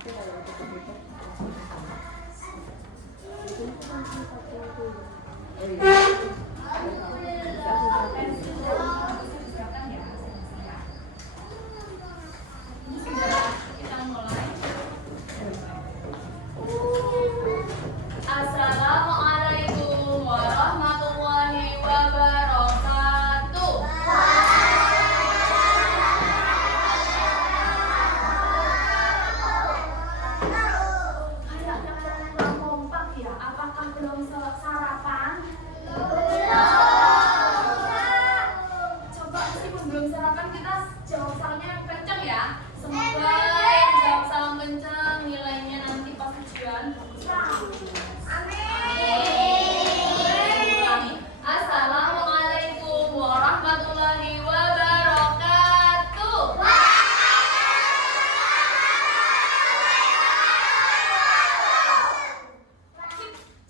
Assalamualaikum warahmatullahi wabarakatuh. Kayaknya kalian belum kompak ya. Apakah belum sarapan? Coba meskipun belum sarapan kita jawab salamnya kenceng ya. Semoga yang jawab salam kenceng nilainya nanti pas ujian bagus. Assalamualaikum warahmatullahi wabarakatuh.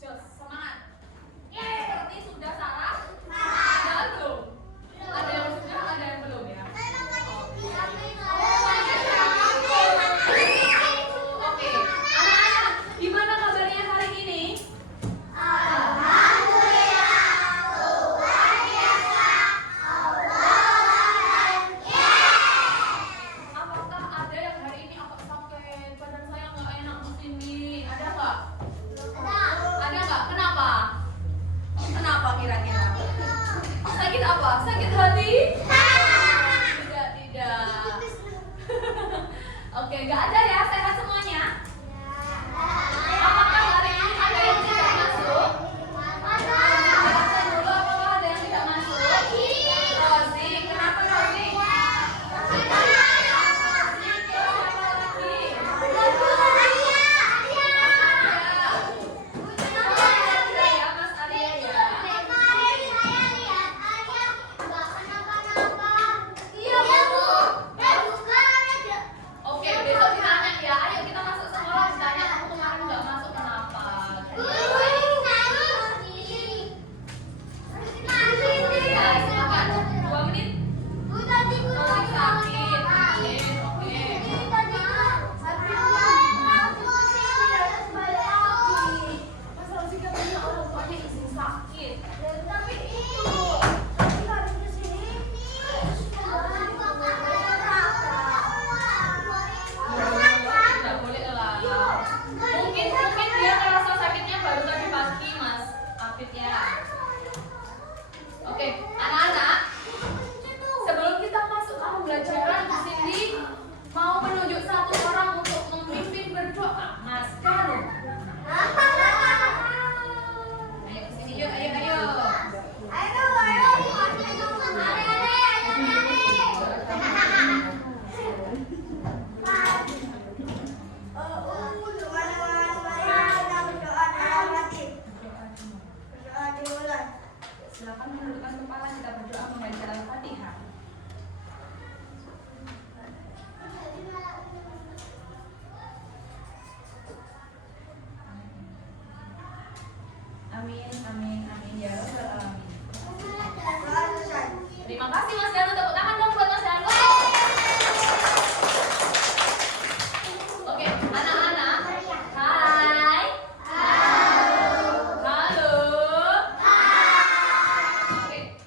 Jos, semangat. Seperti sudah sarap? Sudah belum? Ada yang sudah, ada yang belum ya? Oke, anak-anak, gimana kabarnya hari ini? Apakah ada yang hari ini agak sakit? Badan saya nggak enak di sini. Ada nggak? Ada nggak? Kenapa? Kenapa kira-kira? Sakit apa? Sakit hati? Tidak. Oke, nggak ada ya? Sehat semuanya? Apakah hari ini ada yang tidak masuk? Absen dulu, apakah ada yang tidak masuk? Rozi, kenapa Rozi? Siapa lagi? Ya, Mas Arya ya. Oke, besok ditanya ya. Ayo kita masuk sekolah ditanya kamu kemarin nggak masuk kenapa? Ya, silakan. 2 menit. Rozi sakit. Oke. Mas Rozi katanya orang tuanya izin sakit. Tidak boleh lah. Mungkin dia merasa sakitnya baru tadi pagi, Mas Afid ya. Oke, anak-anak, sebelum kita masuk ke pembelajaran di sini mau menunjuk satu orang untuk memimpin berdoa, Mas Karun. Ayo ke sini yuk, ayo. Silakan menundukkan kepala, kita berdoa membaca Al-Fatihah. Amin ya rabbal alamin. Terima kasih Mas Danu, tepuk tangan dong buat Mas Danu. Oke, anak-anak. Hai. Halo. Oke,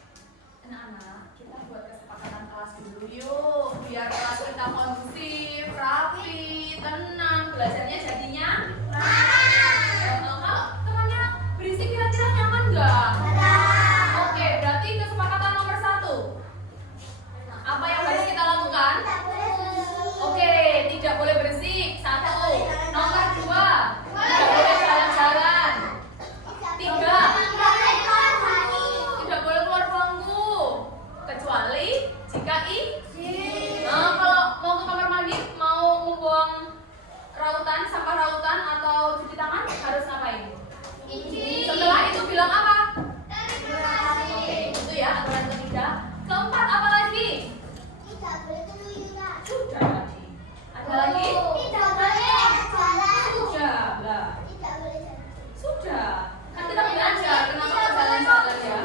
anak-anak, kita buat kesepakatan kelas dulu yuk, biar kelas kita kondusif, rapi, tenang, belajarnya jadinya kalau temannya berisik kira-kira nyaman nggak? Oke, berarti kesepakatan nomor 1. Apa yang harus kita lakukan? Oke, tidak boleh berisik. 1. Nomor 2, tidak boleh jalan-jalan. 3, tidak boleh keluar bangku kecuali jika kalau mau ke kamar mandi, mau membuang sampah rautan atau cuci tangan harus ngapain? Setelah itu bilang apa? Oke, itu ya aturan ketiga. 4, apa lagi? Sudah tadi. Ada lagi? Sudah lah. Sudah. Kan kita belajar kenapa kok jalan-jalan ya?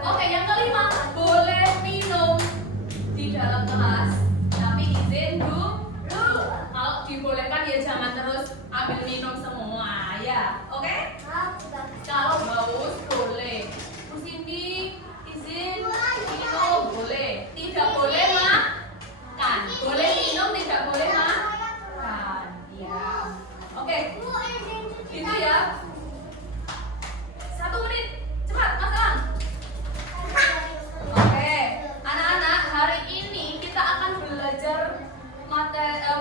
Oke, yang kelima, boleh minum di dalam kelas. ambil minum semua ya, oke? Kalau haus boleh. Bu Cindy izin minum boleh. Tidak boleh makan. Boleh minum, tidak boleh makan. Ya. Oke. Itu ya. 1 menit. Cepat, Mas Elang. Oke. Anak-anak, hari ini kita akan belajar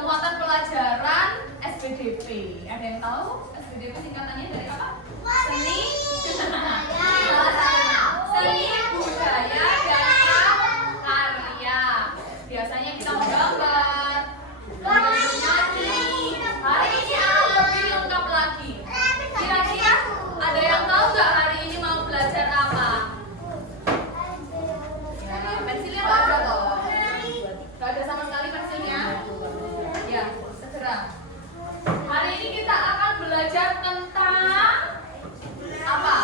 muatan pelajaran SPDP. Ada yang tahu SPDP singkatannya dari apa? Seni. Seni, budaya, dan karya. Biasanya kita menggambar, menyanyi. Hari ini akan lebih lengkap lagi. Kira-kira ada yang tahu nggak hari ini mau belajar apa? Ya, pensilnya nggak ada toh? Nggak ada sama sekali pensilnya? Ya, segera. Hari ini kita akan belajar tentang apa?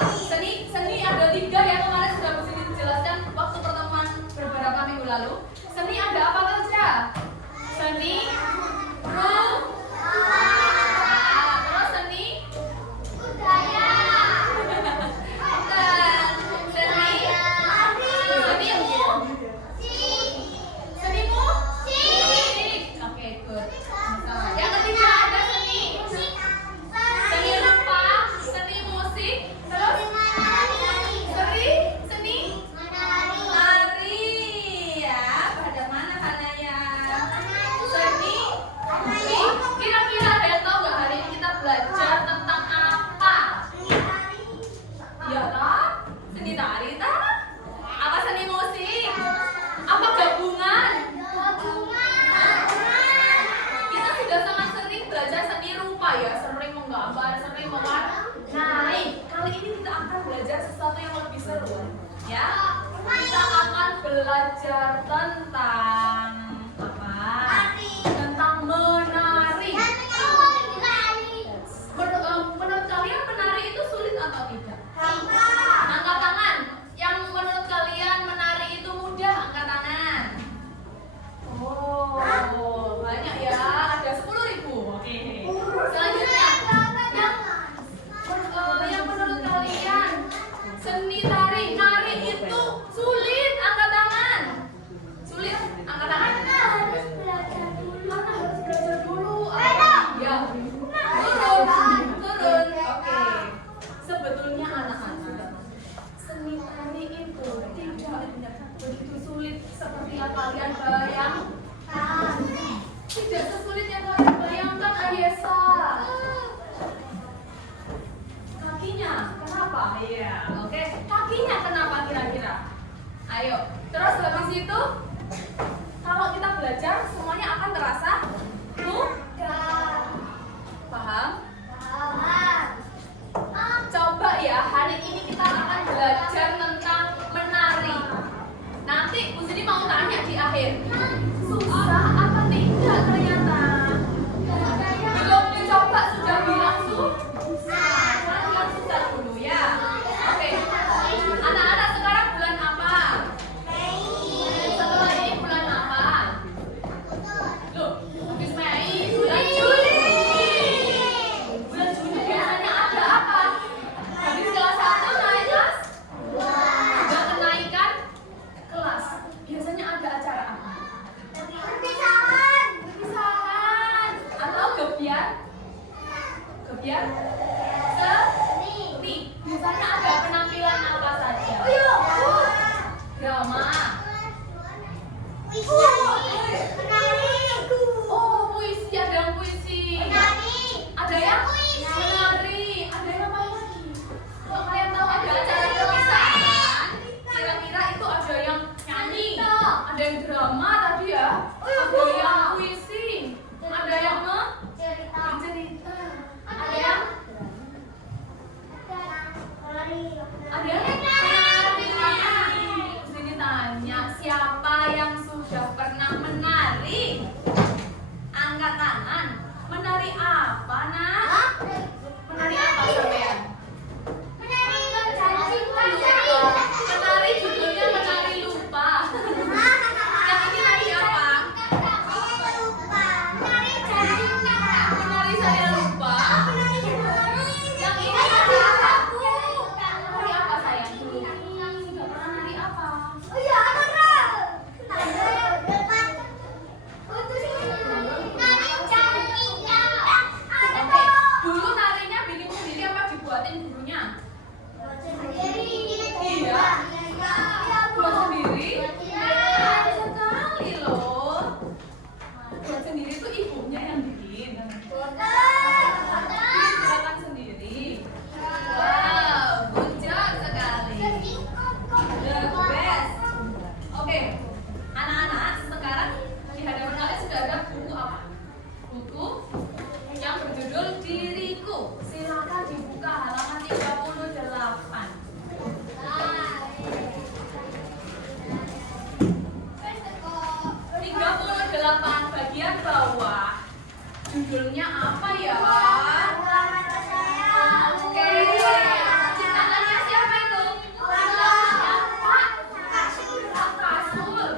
Seni ada 3 yang kemarin sudah bisa dijelaskan waktu pertemuan beberapa minggu lalu. Seni ada apa saja? Seni rupa. Terus seni budaya. Bukan. Seni musik. Oke, good. Yang ketiga ada seni rupa, seni musik, terus seni menari ya. Pada mana Hanaya? Seni. Kira-kira ada yang tahu nggak hari ini kita belajar tentang apa? Ya kan? Seni tari tak? Apa seni musik? Apa gabungan? Kita sudah sangat sering belajar seni rupa ya, sering menggambar, sering mewarnai. Kali ini kita akan belajar sesuatu yang lebih seru ya. Kita akan belajar tentang apa? Tentang menari. Menurut kalian menari itu sulit atau tidak? Angkat tangan. Yang menurut kalian menari itu mudah, angkat tangan. Oh, banyak ya. Ada 10.000. Oke. Selanjutnya, yang menurut kalian seni nari itu sulit, angkat tangan. Sulit, angkat tangan. Harus belajar dulu. Ya. Turun. Oke. Sebetulnya anak-anak, seni tari itu tidak begitu sulit seperti yang kalian bayangkan. Tidak sesulit yang kalian bayangkan, Ayesa. Kakinya kenapa? Iya, oke. Kakinya kenapa kira-kira? Ayo. Terus habis itu, kalau kita belajar semuanya akan terasa mudah. Paham? Coba ya, hari ini kita akan belajar tentang menari. Nanti Bu Sini mau tanya di akhir, susah apa tidak ternyata? Belum dicoba sudah bilang susah. Yang susah dulu ya. Oke. Anak-anak sekarang bulan apa? Setelah ini bulan apa? Loh, Judulnya apa ya? Oke. Ciptaannya siapa itu? Pak Kasur.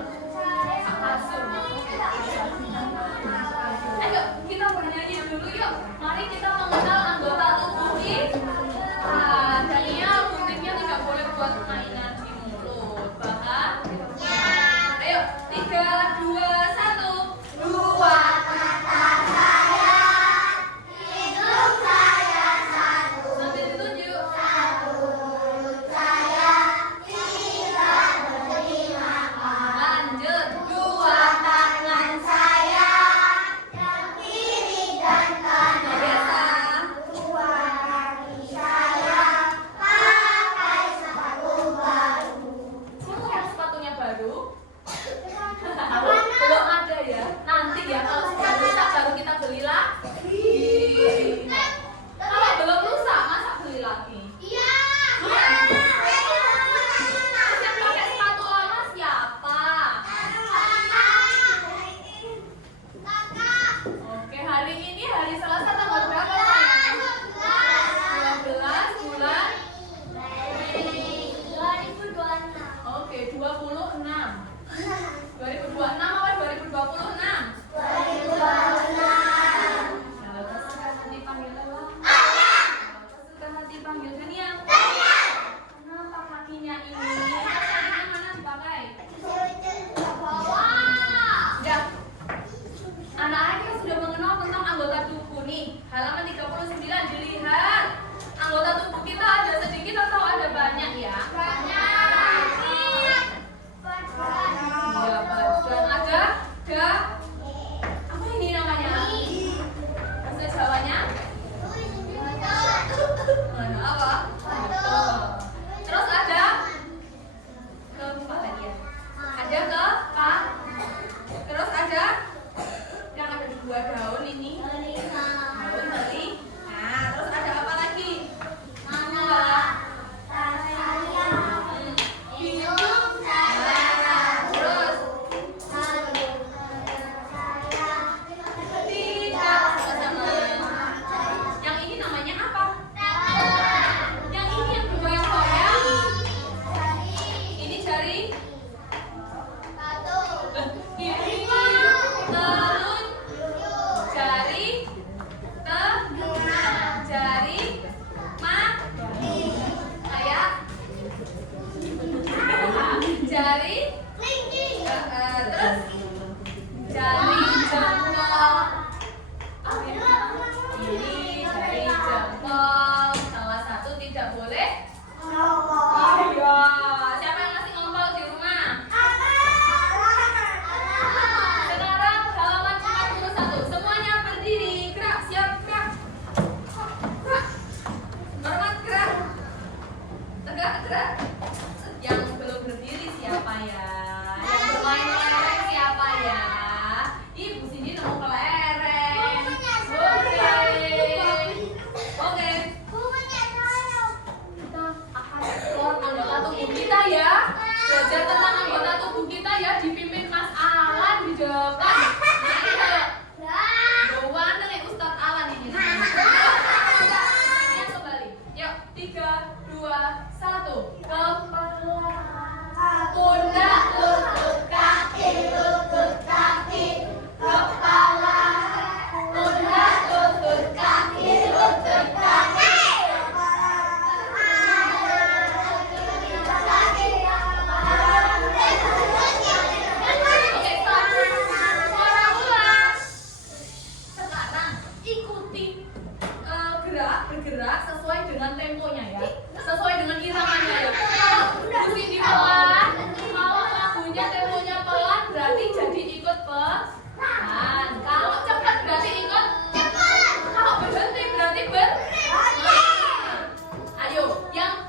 Ayo kita bernyanyi dulu yuk. Mari kita mengenal anggota tubuh kita. Daniel, guntingnya tidak boleh buat mainan di mulut. Bahkan. Ayo 3, 2, 1. Dua mata saya, hidung saya satu. Sambil ditunjuk. Satu mulut saya, tidak menerima makan. Lanjut. Dua tangan saya, yang kiri dan kanan. Biasa. Dua kaki saya, pakai sepatu baru. Siapa yang sepatunya baru? Belum ada ya. Nanti ya kalau sudah rusak baru kita beli lagi. Kalau belum rusak masa beli lagi? Iya. Yang pakai sepatu lama siapa? Oke, hari ini hari Selasa tanggal berapa sayang? 12 bulan 2026. Oke, 26. 2026 apa 2026? 2026. Siapa suka hati panggil lewat? Siapa suka hati panggil Daniel? Kenapa kakinya ini? Kakinya mana dipakai? Ya. Anak-anak kita sudah mengenal tentang anggota tubuh nih. Halaman 39 dilihat. Anggota tubuh kita ada sedikit atau ada banyak ya? Banyak. Iya, badan ada apa ini namanya? Bahasa Jawanya? Mana apa? Terus ada keempat lagi ya. Ada keempat. Terus ada yang ada dua daun ini. Daun tadi. Nah, terus ada apa lagi? Jari, terus jari jempol. Ini jari jempol. Salah satu tidak boleh. Iya. Siapa yang ngasih ngompol di rumah? Sekarang halaman 41. Semuanya berdiri. Gerak, siap gerak. Gerak. Hormat gerak. Tegak gerak. Yang belum berdiri siapa ya? Yang bermain kelereng siapa ya? Ibu sini nemu kelereng. Oke. Kita akan eksplor anggota tubuh kita ya. Belajar tentang anggota tubuh kita ya. Dipimpin Mas Alan di depan. Nah, itu. Bawa nih Ustadz Alan ini. Yang kembali. Yuk, 3, 2, 1. Kepala, pundak, lutut, kaki, kepala, pundak, lutut, kaki. Oke, stop. Suara ulang. Sekarang ikuti bergerak sesuai dengan temponya ya. Sesuai dengan iramanya ya. Kalau musik pelan, kalau lagunya temponya pelan berarti jadi ikut pelan. Kalau cepat berarti ikut cepat. Kalau berhenti berarti berhenti. Ayo, yang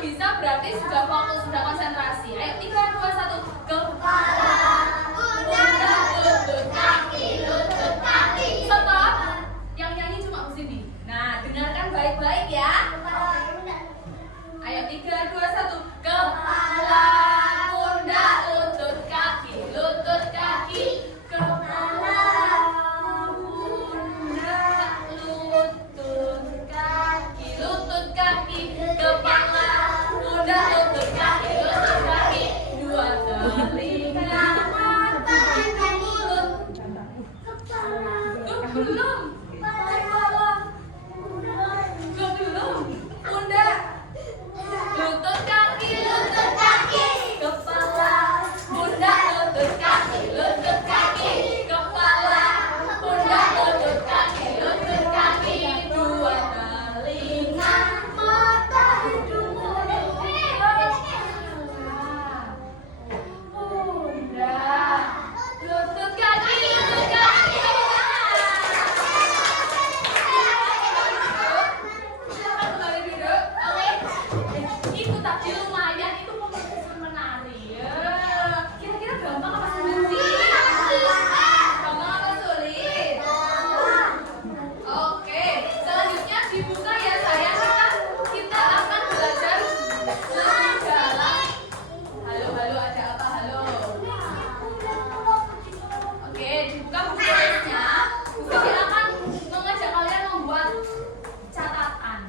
bisa berarti sudah fokus, sudah konsentrasi. Ayo 3, 2, 1. Kepala, pundak, lutut, kaki. Stop. Yang nyanyi cuma Cindy. Nah, dengarkan baik-baik ya. Ayo 3, 2, 1. Kepala, pundak, lutut, kaki. Kepala, tadi lumayan itu pemrosesan menari. Ya, kira-kira gampang apa sulit sih? Gampang apa sulit? Oke, selanjutnya dibuka ya sayang. Kita akan belajar lebih dalam. Halo, halo, ada apa? Halo. Oke, dibuka buku tulisnya. Buku akan mengajak kalian membuat catatan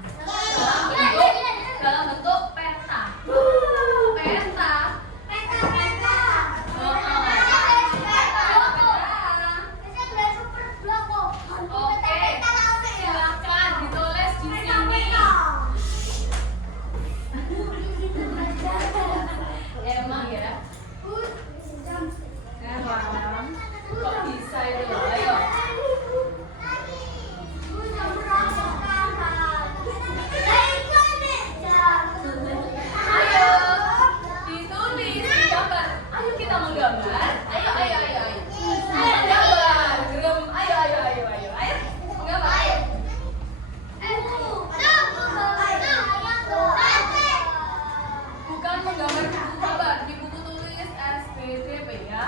dalam bentuk peta. Peta. Oke, silakan ditulis di sini. Emang ya? Emang. Kok bisa itu? Ayo. Ayo, ditulis, digambar. Ayo kita menggambar. Ayo, ayo, ayo, ayo. Menggambar. Gerem. Ayo, ayo, ayo, ayo. Ayo, menggambar. Ayo. Bukan menggambar buku kabar, di buku tulis SPDP ya.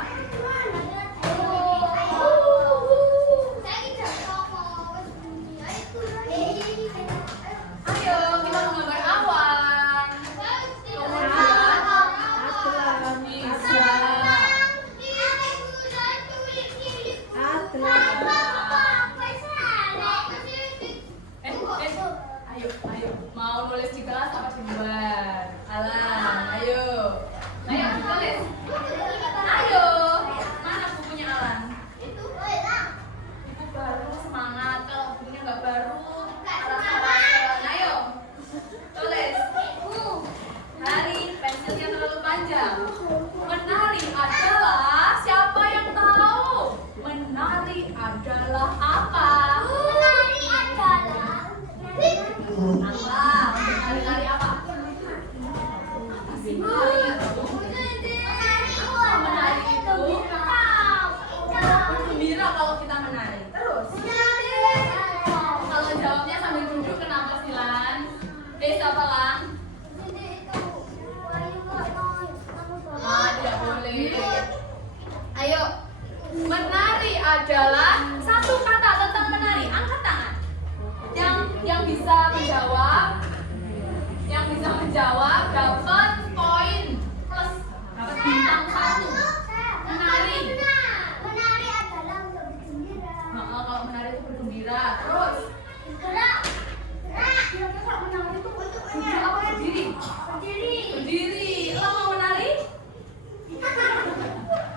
Ayo, kita menggambar awan. Kemudian bisa. Ayo, ayo. Mau nulis di kelas apa di luar? Alan, ayo. Ayo, tulis. Ayo. Mana bukunya Alan? Buku baru, semangat. Kalau bukunya nggak baru, Alan, ayo. Tulis. Hari, pensilnya terlalu panjang. Menari adalah, siapa yang tahu? Menari adalah apa? Apa? Menari apa? Apa sih menari itu? Menari itu bergembira kalau kita menari. Terus? Kalau jawabnya sambil duduk kenapa sih Lan? Siapa Lan? Tidak boleh. Ayo, menari adalah satu kata tentang menari. Angkat tangan. Yang bisa menjawab dapat poin plus, dapat bintang 1. Menari. Kalau menari itu bergembira. Terus kira-kira kalau menari itu duduk apa berdiri? Berdiri. Lo mau menari?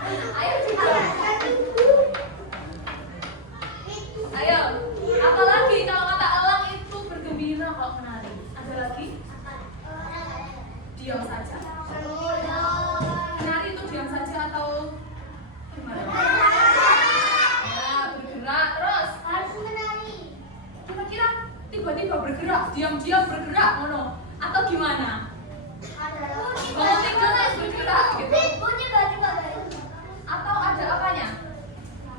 Ayo juga. Ayo. Apa lagi kalau kata elang itu bergembira kalau menari? Ada lagi? Diam saja. Menari itu diam saja atau gimana? Ya, bergerak terus. Harus menari. Kira-kira tiba-tiba bergerak, diam-diam bergerak, mono atau gimana? Bangun tidur terus bergerak gitu. Atau ada apanya?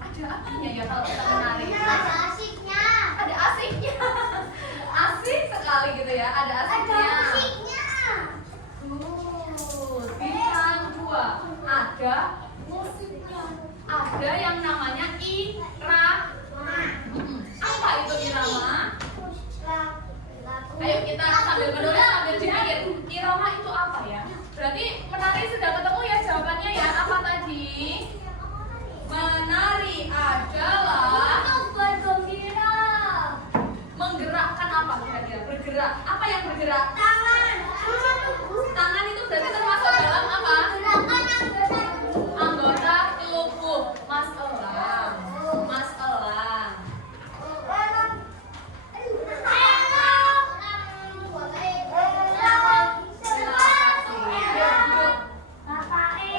Ada apanya ya kalau kita menari? Ada asiknya. Ada asiknya. Asik sekali gitu ya, ada asiknya. Bintang 2. Ada musiknya. Ada yang namanya irama. Apa itu irama? Ayo kita sambil menulis sambil dipikir. Irama itu apa ya? Berarti menari sudah ketemu ya jawabannya ya. Apa tadi? Menari adalah bergembira. menggerakkan apa kira-kira? Bergerak. Apa yang bergerak? Tangan. Tangan itu berarti termasuk dalam apa? Gerakan Anggota tubuh. Mas Elang. Mas Elang.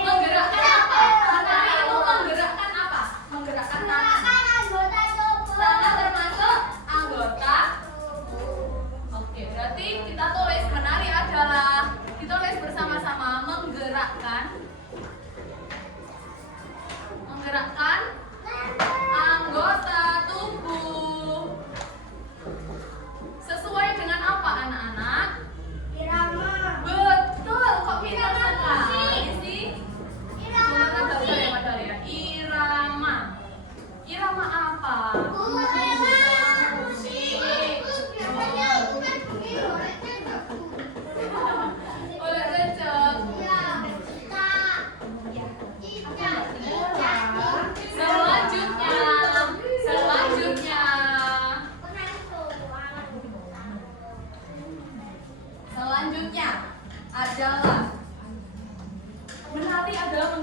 Menggerakkan apa? Menari itu menggerakkan apa? Menggerakkan tangan. Tangan termasuk anggota. Oke, berarti kita tulis menari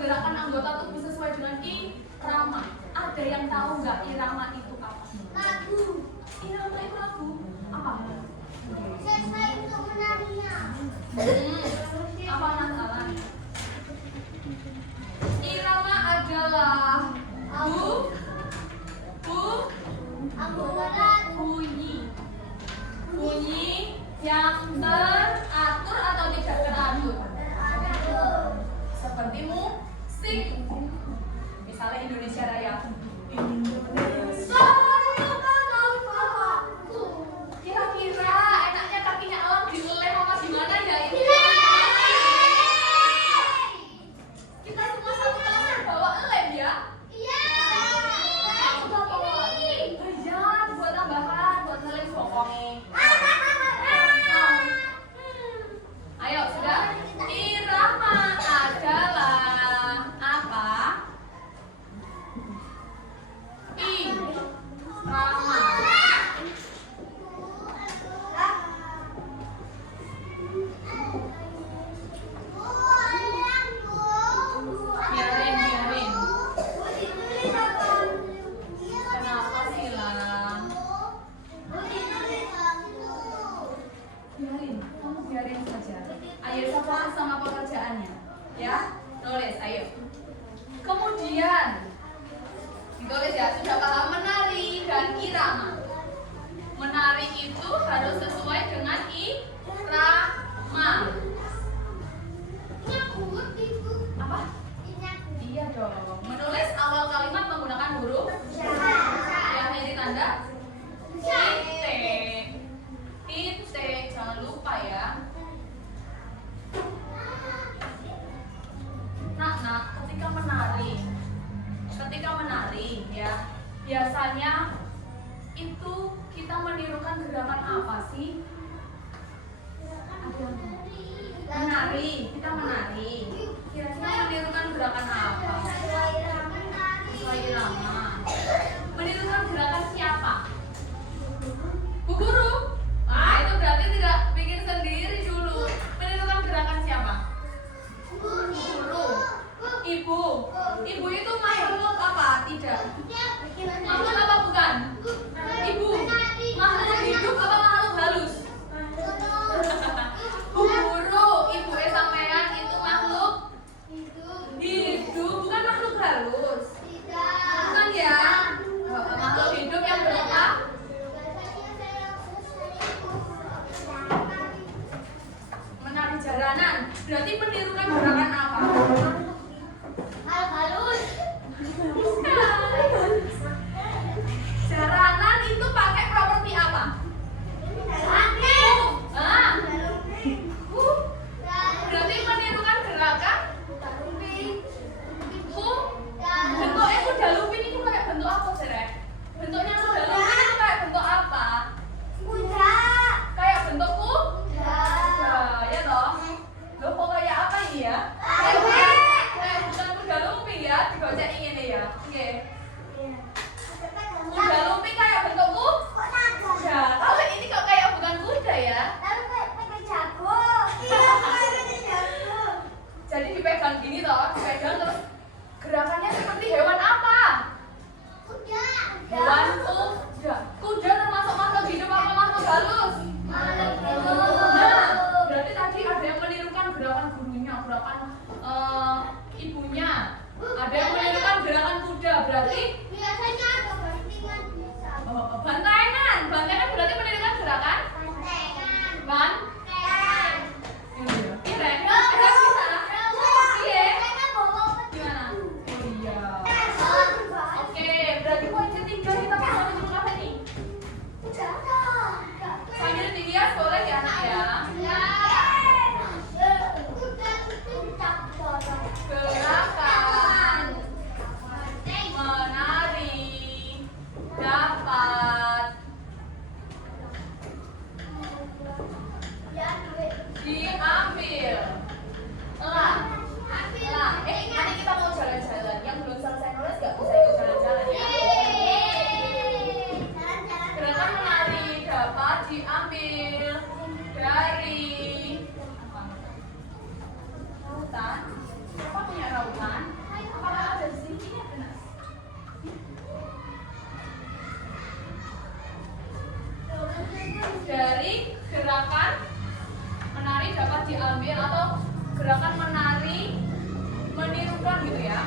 menggerakkan anggota tubuh sesuai dengan irama. Ada yang tahu nggak irama itu apa? Lagu. Irama itu lagu apa? Sesuai untuk menarinya. Apa masalah? Irama adalah bunyi yang teratur atau tidak teratur. Seperti musik. Misalnya Indonesia Raya. Kira-kira enaknya kakinya Alam dileleh apa gimana ya ini? Kita semua satu kelas bawa lem ya. Iya, buat tambahan, buat ngelem bokongnya. Ayo, sudah. Irama adalah apa? Irama. Biarin. Kenapa sih, Lang? Biarin saja. Ayo fokus sama pekerjaannya. Ya, nulis, ayo. Kemudian ditulis ya, sudah paham menari dan irama. Menari itu harus sesuai dengan irama. Apa? Iya dong. Menulis awal kalimat menggunakan huruf yang akhiri tanda titik. Jangan lupa ya. Nak, ketika menari ya, biasanya itu kita menirukan gerakan apa sih? Kita menari. Kira-kira menirukan gerakan apa? Sesuai irama. Menirukan gerakan siapa? Bu Guru. Ah, itu berarti tidak bikin sendiri dulu. Menirukan gerakan siapa? Guru. Ibu itu makhluk apa? Tidak. Makhluk apa bukan? Ibu. Makhluk hidup apa makhluk halus? Bu Guru, ibu sampean itu makhluk hidup, bukan makhluk halus. Bukan ya? Makhluk hidup yang berupa menari jaranan. Berarti menirukan gerakan apa? Jaranan itu pakai properti apa? Berarti menirukan gerakan bentuknya kuda lumping itu kayak bentuk apa sih, Rek? Bentuknya kuda lumping itu kayak bentuk apa? Kayak bentuk kuda, ya toh? Loh, kok kayak apa ini ya? Bukan kuda lumping ya, digocek ini ya. Oke. Kuda lumping kayak bentuk kuda. Kalau ini kok kayak bukan kuda ya? Jadi dipegang gini toh, dipegang terus gerakannya seperti hewan apa? Hewan kuda. Kuda termasuk makhluk hidup apa makhluk halus? Nah, berarti tadi ada yang menirukan gerakan gurunya, gerakan ibunya. Ada yang menirukan gerakan kuda, berarti bantengan. Bantengan berarti menirukan gerakan sambil dilihat boleh ya, Nak ya? gitu ya.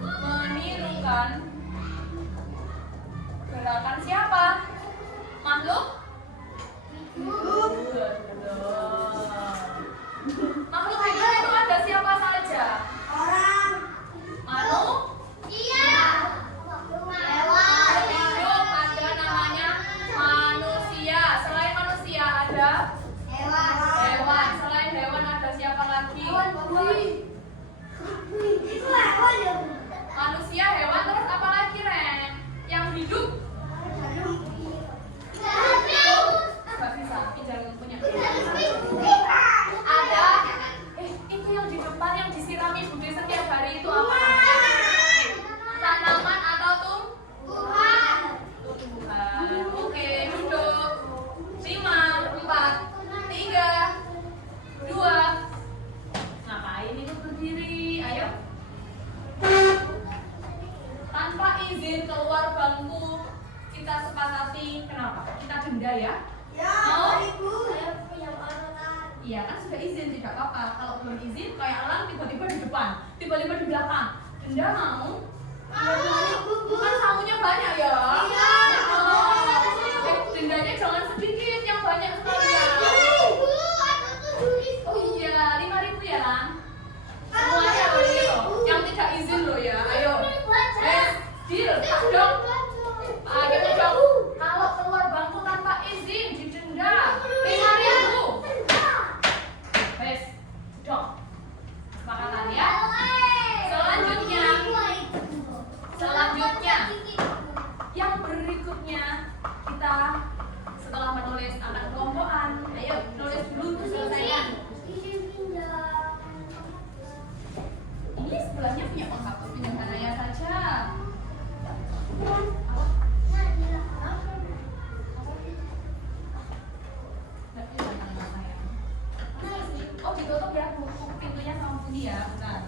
Menirukan gerakan siapa? Makhluk? Betul. Makhluk hidup itu ada siapa saja? Orang. Manusia. Hewan. Hidup ada namanya manusia. Selain manusia ada Hewan. hewan. Selain hewan ada siapa lagi? Itu hewan ya. Manusia, hewan, terus apa lagi, Ren? Yang hidup? Gak bisa, jangan punya. Ada. Itu yang di depan yang disirami Budi setiap hari itu apa namanya? Tanaman atau tumbuhan? Oke, duduk. 5, 4, 3, 2. Ngapain itu berdiri? Ayo. Tanpa izin keluar bangku, kita sepakati kenapa? Kita denda ya? Mau? Iya kan sudah izin, tidak apa-apa. Kalau belum izin, kayak Alan tiba-tiba di depan, tiba-tiba di belakang. Denda mau? Kan sangunya banyak ya? Dendanya jangan sedikit, yang banyak sekali ya. Oh iya, 5.000 ya Lan? Semuanya loh ini loh, yang tidak izin loh ya. Ayo, deal, tak dong. Ayo dong. Kalau keluar bangku tanpa izin didenda 5.000. Wes, dong. Sepakatan ya. Selanjutnya, yang berikutnya kita setelah menulis akan kelompokan. Ayo nulis dulu, selesaikan. Ini sebelahnya punya penghapus, pinjamkan ayah saja. Oh ditutup ya, pintunya sama bunyi ya, bentar.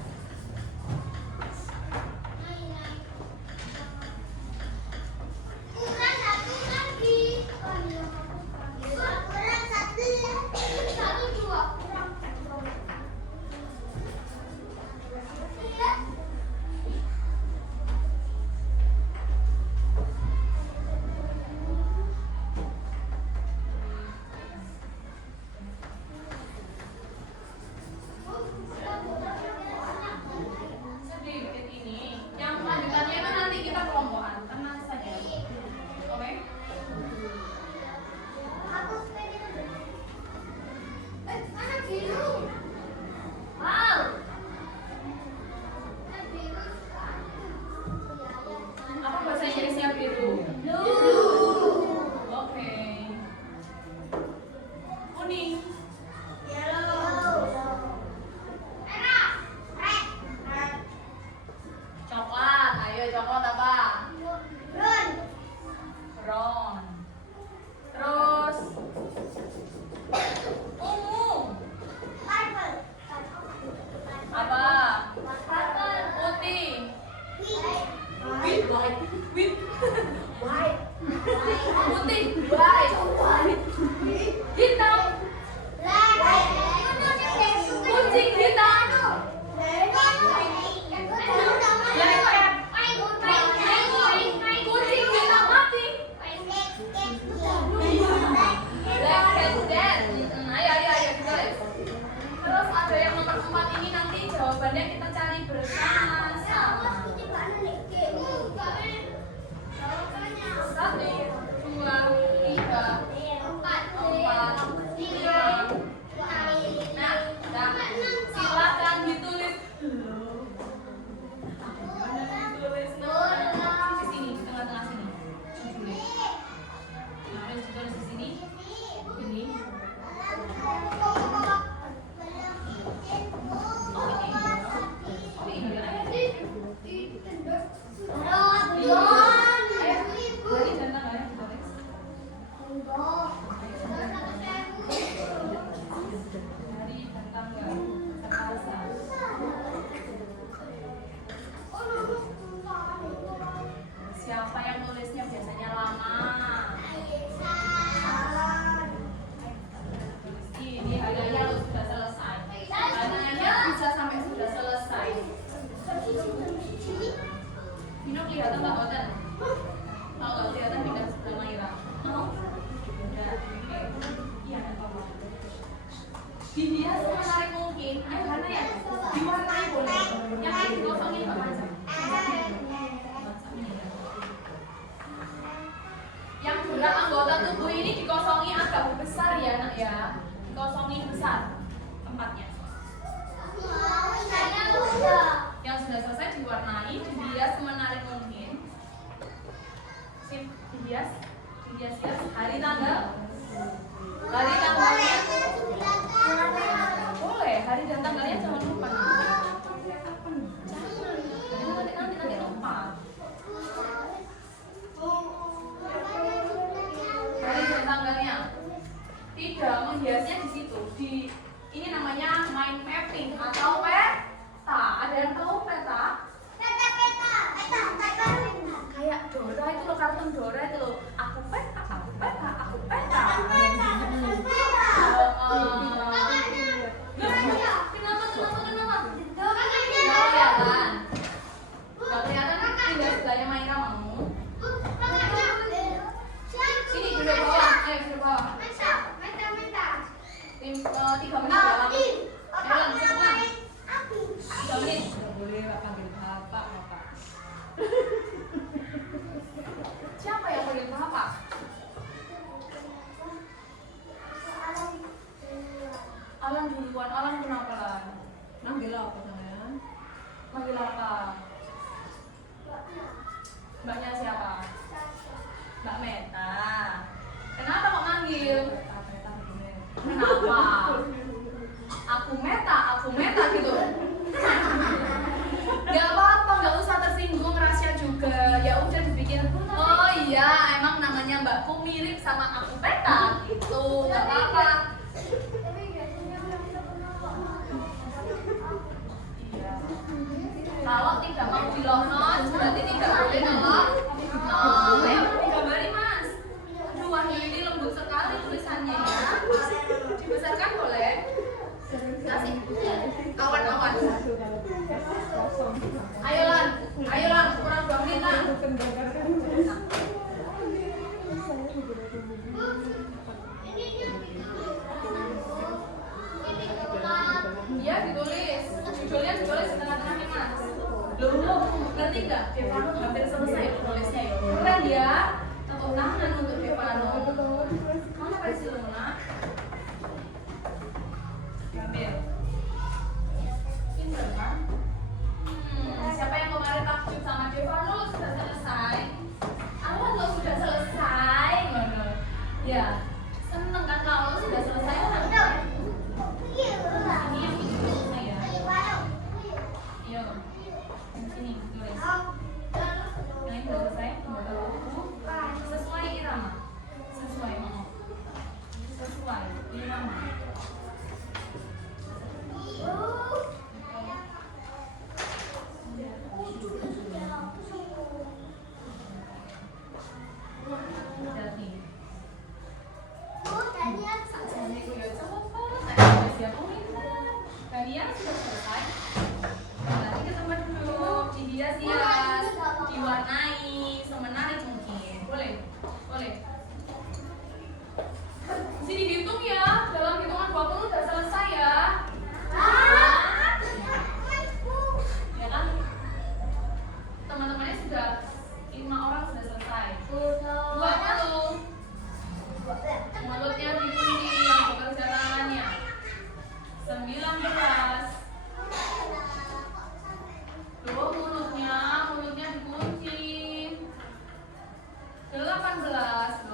Sedikit ini, yang lanjutannya itu nanti kita kelompokan, tenang saja. Oke? Wow. Apa bahasa Inggrisnya biru? Oke. Kuning. Coklat. Ayo coklat apa? Brown. Terus ungu. Apa? Putih. White. White. White. Putih. White. Hitam. Kucing hitam. Black cat. Kucing hitam mati. Black cat dead. Ayo kita lihat. Terus ada yang nomor 4 ini nanti jawabannya kita cari bersama-sama. 1, 2, 3, 4, 5. Nah, silakan ditulis. Ditulis di sini, di tengah-tengah sini. Nah, ditulis di sini. Ini. Vino kelihatan nggak boten? Kalau nggak kelihatan pindah sebelah Maira. Mau? Udah. Iya, apa-apa. Dihias semenarik mungkin. Ayo Hana ya. Diwarnai boleh. Yang lain dikosongin Mbak Hansa. Yang berat anggota tubuh ini dikosongi agak besar ya nak ya. Dikosongi besar tempatnya. Yang sudah selesai diwarnai, dihias semenarik mungkin. Sip, dihias hari tanggal. Hari tanggalnya boleh, hari dan tanggalnya jangan lupa. Nanti lupa. Hari dan tanggalnya tidak menghiasnya di situ. Ini namanya mind mapping atau peta. Ada yang tahu peta? Kayak Dora itu loh, kartun Dora itu loh. Aku peta. Gak kelihatan kan tinggal sebelahnya Maira mau. Sini duduk bawah, ayo duduk bawah. 3 menit ya. Ayo cepetan. 3 menit. Boleh Pak panggil Bapak. Siapa yang panggil Bapak? Alan duluan. Alan kenapa Lan? Manggil apa sampean? Manggil apa? Mbaknya siapa? Mbak Meta. Kenapa kok manggil? Kenapa? Aku Meta gitu. Gak apa-apa, gak usah tersinggung, rahasia juga. Ya udah dibikin. Oh iya, emang namanya Mbakku mirip sama aku Meta gitu. Gak apa-apa. Iya. Kalau tidak mau dilonot, berarti tidak boleh nolot. Gambari Mas. Aduh, Wahyu ini lembut sekali tulisannya ya. Dibesarkan boleh. Kasih awan-awan. Ayo Lan, kurang 2 menit Lan. Iya ditulis. Judulnya ditulis di tengah-tengahnya Mas. Loh, ngerti nggak? Devano hampir selesai tulisnya ya. Keren ya. Tepuk tangan untuk Devano. Mana versi Luna? Ambil. Pinter kan? Siapa yang kemarin takjub sama Devano sudah selesai? Alan lo sudah selesai. Ya, seneng kan kalau sudah selesai kan? Ini yang bikin selesai ya. Iya. Sini tulis. Nah ini udah selesai. Sesuai irama. Sesuai mau. Sesuai irama. Kalian sudah selesai. Berarti ke tempat duduk, dihias-hias, diwarnai semenarik mungkin. Boleh? Sini dihitung ya. Dalam hitungan 20 udah selesai ya. Ya kan? Teman-temannya sudah 5 orang sudah selesai. 20. Mulutnya dikunci yang bekerja tangannya. 19. Tuh mulutnya dikunci. 18.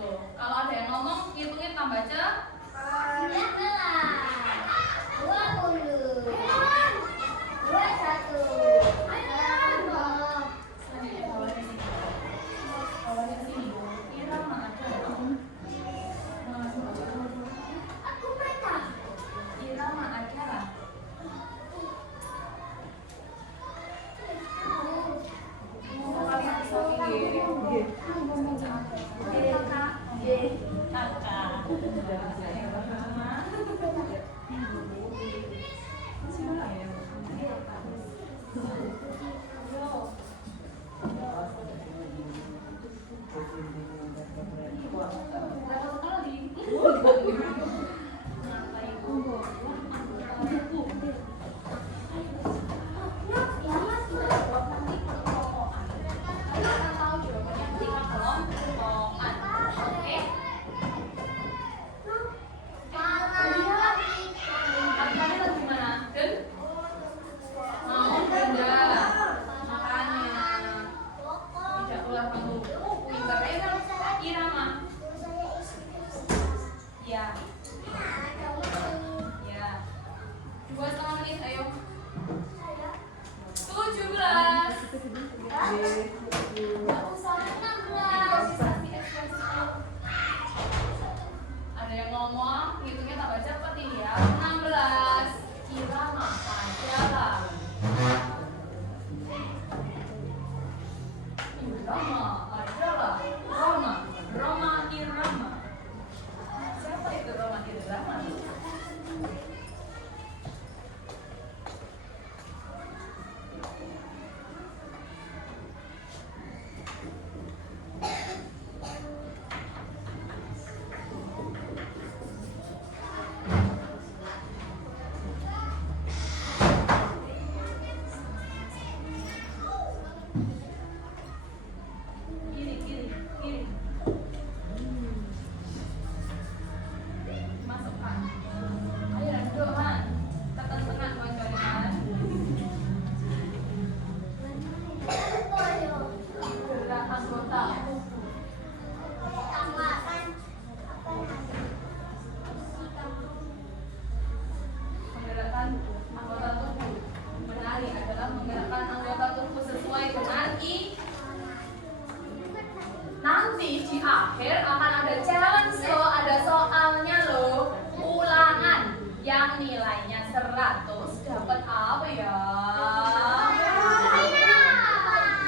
100 dapat apa ya?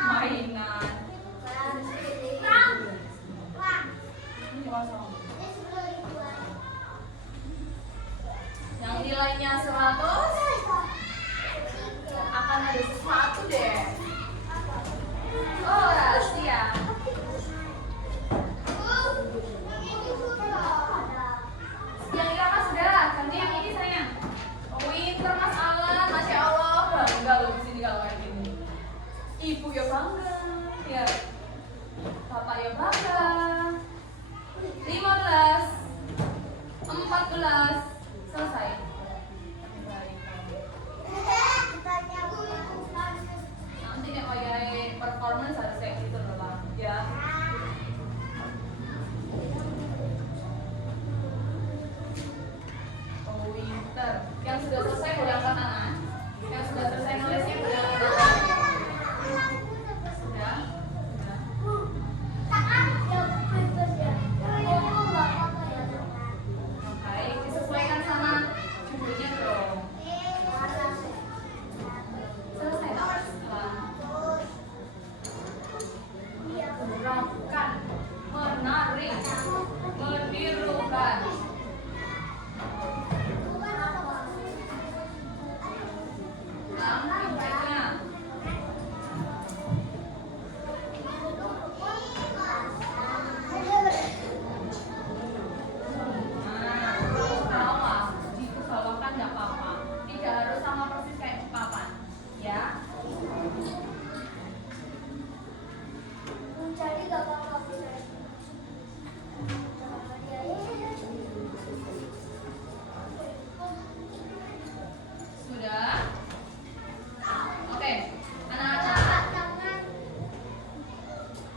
Mainan. Ini kosong. Yang nilainya 100 akan ada sesuatu deh. Oh, rahasia. Yang ini apa sudah? Ganti yang ini sayang. Winter Mas Alan, Masya Allah, bangga loh di sini kalau kayak gini. Ibu ya bangga, ya. Bapak ya bangga. 15, 14, selesai. Nanti nek kayak performance harus kayak gitu loh Bang, ya. Oh, winter. Yang sudah selesai boleh angkat tangan. Yang sudah selesai nulisnya boleh angkat tangan. Sudah? Sudah. Baik, disesuaikan sama judulnya dong. Selesai tak? Menyenangkan, menarik, menirukan.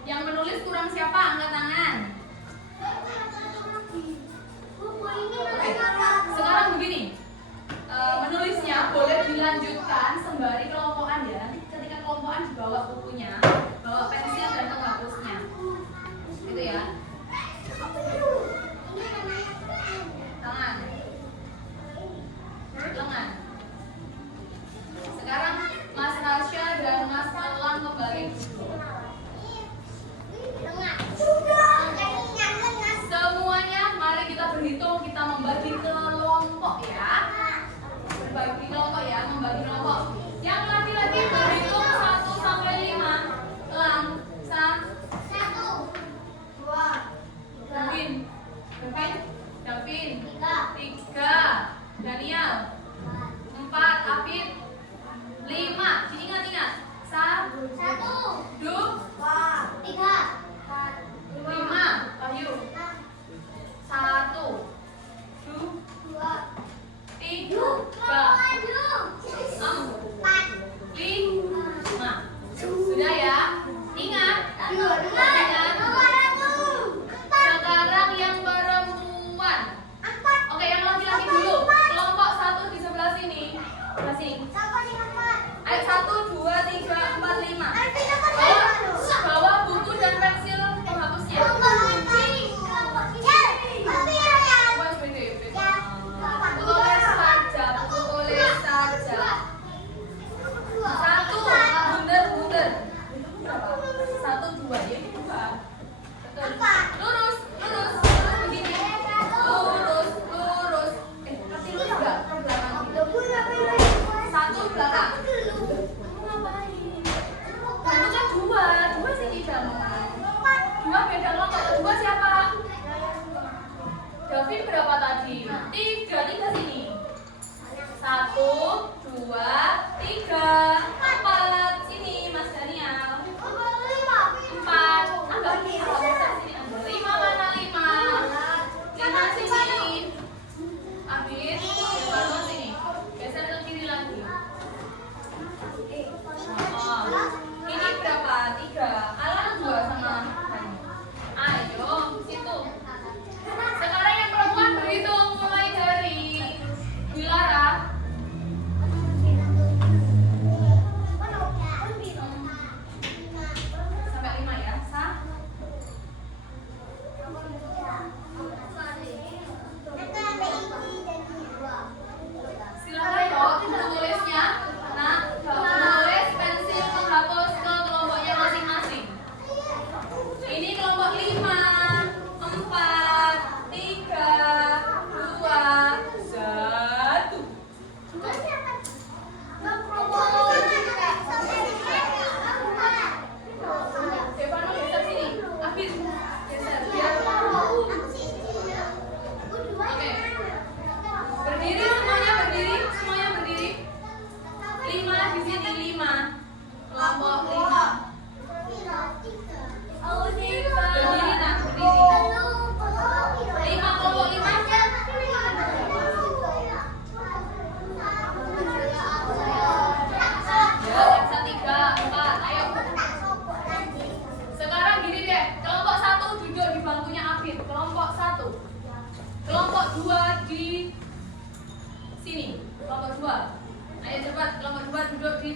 Yang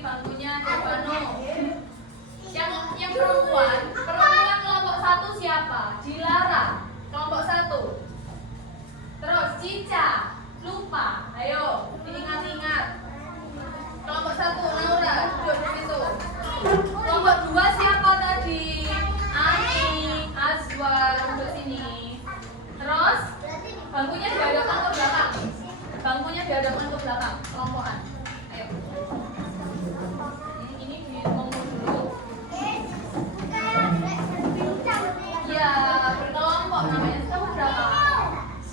bangkunya Devano. Yang perempuan kelompok 1 siapa? Dilara, kelompok 1. Terus Cica, lupa. Ayo, diingat-ingat. Kelompok 1 Laura, duduk di situ. Kelompok 2 siapa tadi? Ani, Azwa, duduk sini. Terus bangkunya dihadapkan ke belakang. Bangkunya dihadapkan ke belakang, kelompokan. Ayo. Ini ngomong dulu. Ya, berkelompok namanya. Kamu berapa?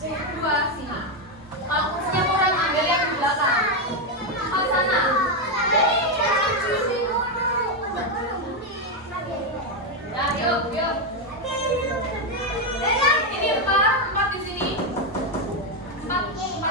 2 sini. Kalau setiap orang ambil yang di belakang. Ke sana. Ya, yuk. Ini 4 di sini. 4 di sini.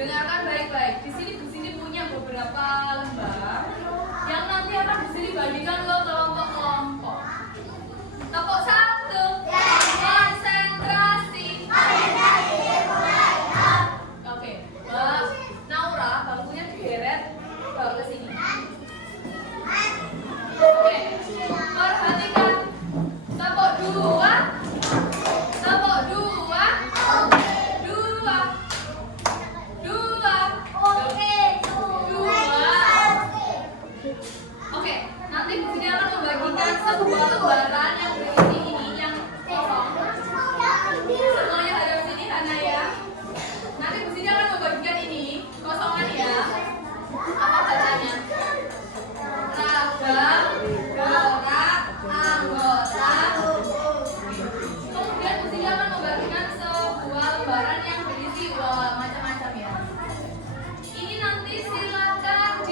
Dengarkan baik-baik. Di sini punya beberapa lembar yang nanti akan disebandingkan ke kelompok-kelompok. Kelompok 1, konsentrasi. Oke, Naura, bangkunya digeret bawa ke sini. Oke, perhatikan. Kelompok 2. Sebuah lembaran yang berisi ini yang kosong. Semuanya hadap sini Hana ya. Nanti di sini akan membagikan ini kosongan ya. Apa bacanya? Ragam, gerak, anggota. Kemudian di sini akan membagikan sebuah lembaran yang berisi macam-macam ya. Ini nanti silakan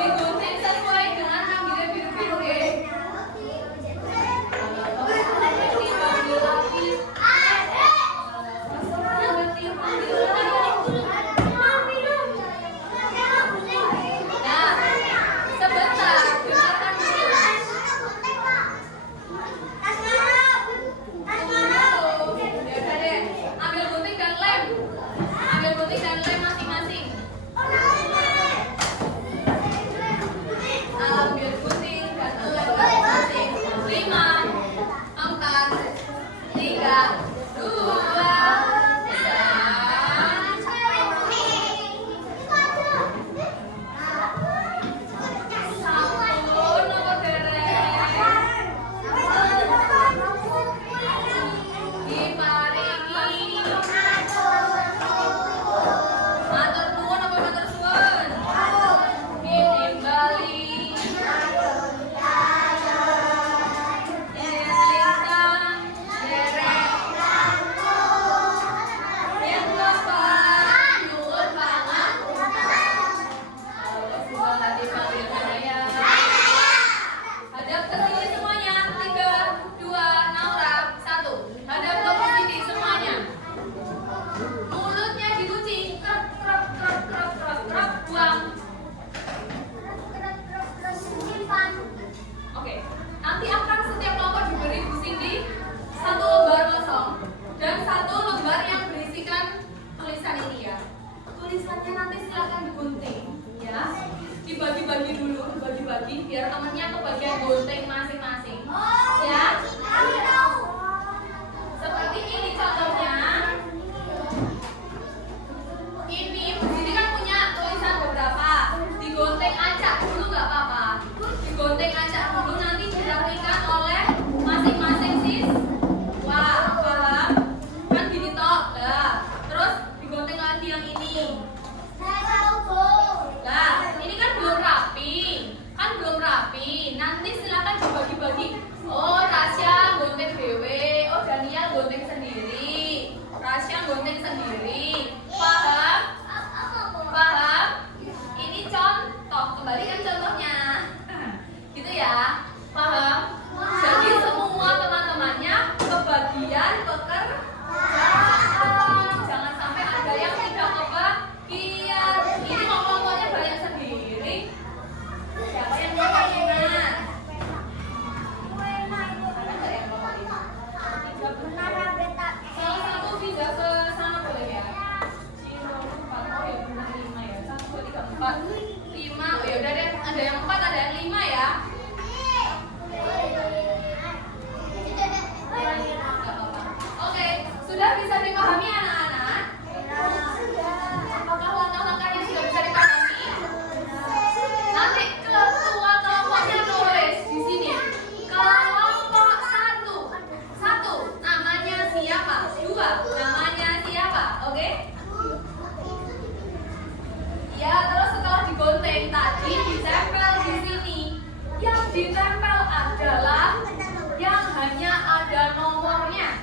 digunting sesuai dengan yang biru-biru ya. dibagi biar temennya kebagian gunting masing-masing. Ya. Seperti ini contohnya. Ini Siti kan punya tulisan beberapa. Digonting aja dulu nggak apa-apa. Digonting aja dulu nanti dirapikan oleh masing-masing siswa. Paham? Kan gini toh. Lah, terus digonting lagi yang ini. Lah, ini kan belum rapi. Kan belum rapi. Nanti silakan dibagi-bagi. Oh, Rasya gunting dewe. Oh, Daniel gunting sendiri. Rasya gunting sendiri. Paham? Paham? Ini contoh. Kembalikan contohnya. Gitu ya. Paham? Jadi semua teman-temannya kebagian pekerjaan. Jangan sampai ada yang tidak kebagian. Ini kelompoknya banyak sendiri. Siapa yang ingat? Ada yang kelompok ini? Salah satu pindah ke sana boleh ya? Cino 4, oh ya benar 5 ya. 1, 2, 3, 4, 5. Oh ya udah deh, ada yang 4, ada yang 5 ya. Nggak apa-apa. Oke, sudah bisa dipahami anak-anak? Apakah langkah-langkahnya sudah bisa dipahami? Nanti ketua kelompoknya tulis di sini. Kelompok 1, namanya siapa? 2, namanya siapa? Oke? Ya, terus setelah digonting tadi ditempel di sini. Yang ditempel adalah yang hanya ada nomornya.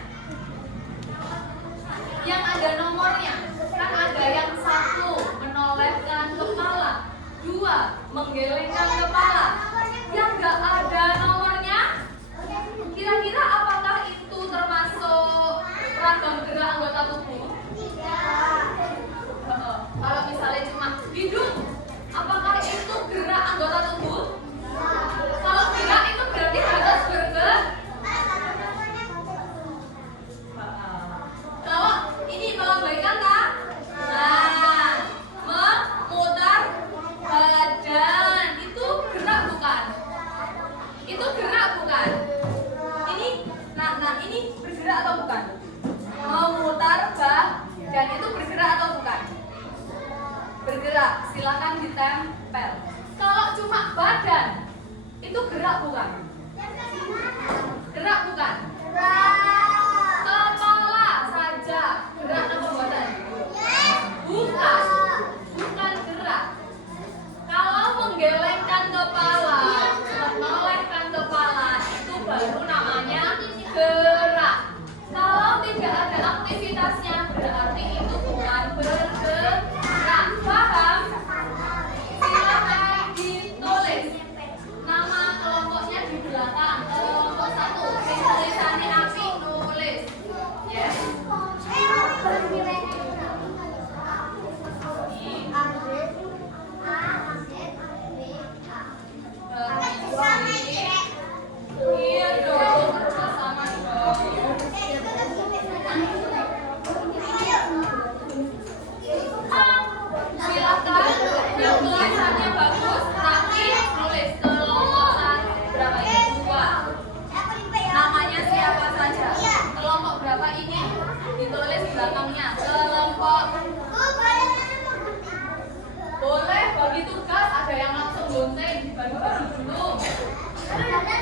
Yang ada nomornya. Kan ada yang 1 menolehkan kepala, 2 menggelengkan kepala. Yang nggak ada nomornya, kira-kira apakah itu termasuk ragam gerak anggota tubuh? Kalau misalnya cuma hidung, apakah itu gerak anggota tubuh? Kalau gerak itu berarti harus bergerak. Kalau ini melambaikan tak? Nah, memutar badan itu gerak bukan? Itu gerak bukan? Ini, nah ini bergerak atau bukan? Memutar badan itu bergerak atau bukan? Bergerak, silakan ditempel. Kalau cuma badan, itu gerak bukan? Gerak bukan? Kepala saja gerak apa buatan? Bukan, bukan gerak. Kalau menggelengkan kepala, menolehkan kepala, itu baru namanya gerak. Kalau tidak ada aktivitasnya, berarti itu bukan bergerak. Paham? Silakan ditulis nama kelompoknya di belakang. Kelompok 1, tulisannya api, nulis. Yes. Iya dong, bersama dong. Silakan yang tulisannya bagus, tapi nulis kelompok 1 berapa ini? 2. Namanya siapa saja? Kelompok berapa ini? Ditulis belakangnya. Kelompok. Boleh bagi tugas, ada yang langsung gunting, dibagi-bagi dulu. Jangan,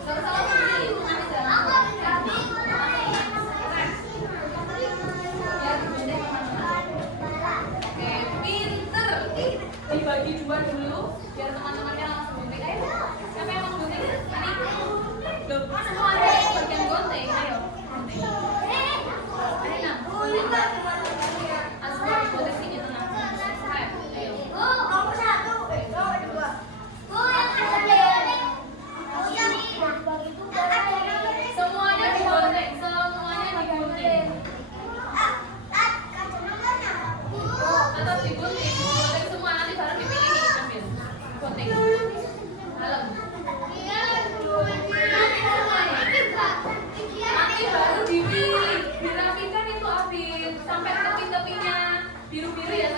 nggak usah langsung dihitung, nanti jangan. Ya, digunting teman-teman. Oke, pinter. Dibagi 2 dulu, biar teman-temannya langsung gunting. Ayo, siapa yang mau gunting? Ani? Loh, semua ada yang bagian gunting. Ayo, gunting. Ayo, gunting. Asma, gunting sini tenang. Ayo. Semuanya digunting, semuanya digunting. Tetap digunting, gunting semua, nanti baru dipilih, ambil. Gunting. Dalam. Nanti baru dipilih, dirapikan itu Afif sampai tepi-tepinya biru-biru ya.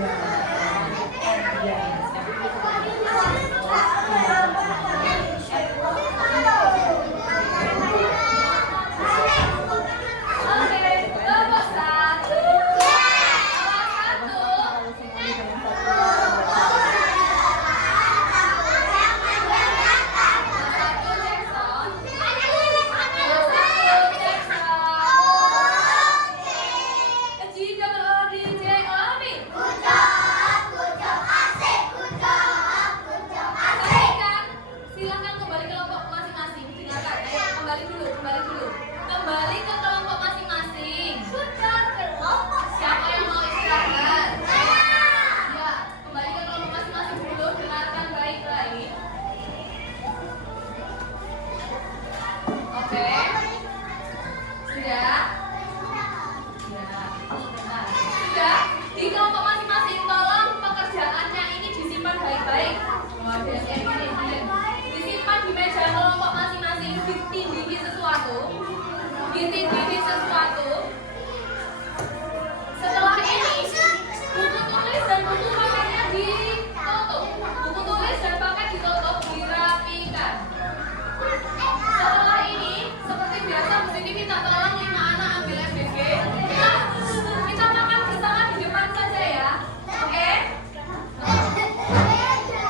Iya.